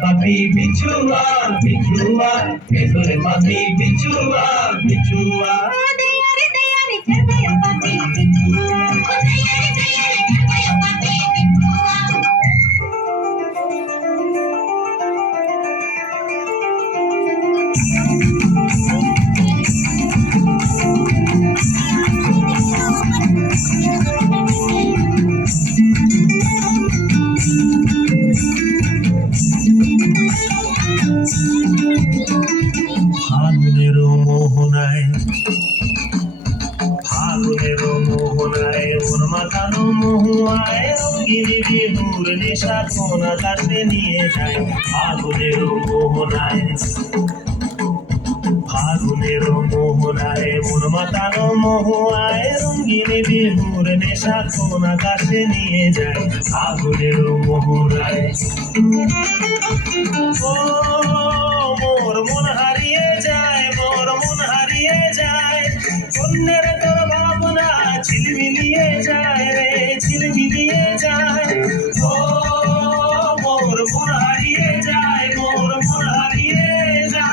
papi bichua, bichua, eso de papi bichua, bichua. ফাগুনেরও মোহনায় ওর মাথানো মহুয়ায় রঙিনী বিহুর নেশা কোনা কাটতে নিয়ে যায় ফাগুনেরও মোহনায় ওর মাথানো মহুয়ায় রঙিনী বিহুর নেশা কোনা কাটতে নিয়ে যায় ফাগুনেরও মোহনায়। ও মোর মন হারিয়ে যায়, মোর মন হারিয়ে যায়, অন্যের তোর ভাবনা ঝিলমিলিয়ে যায়।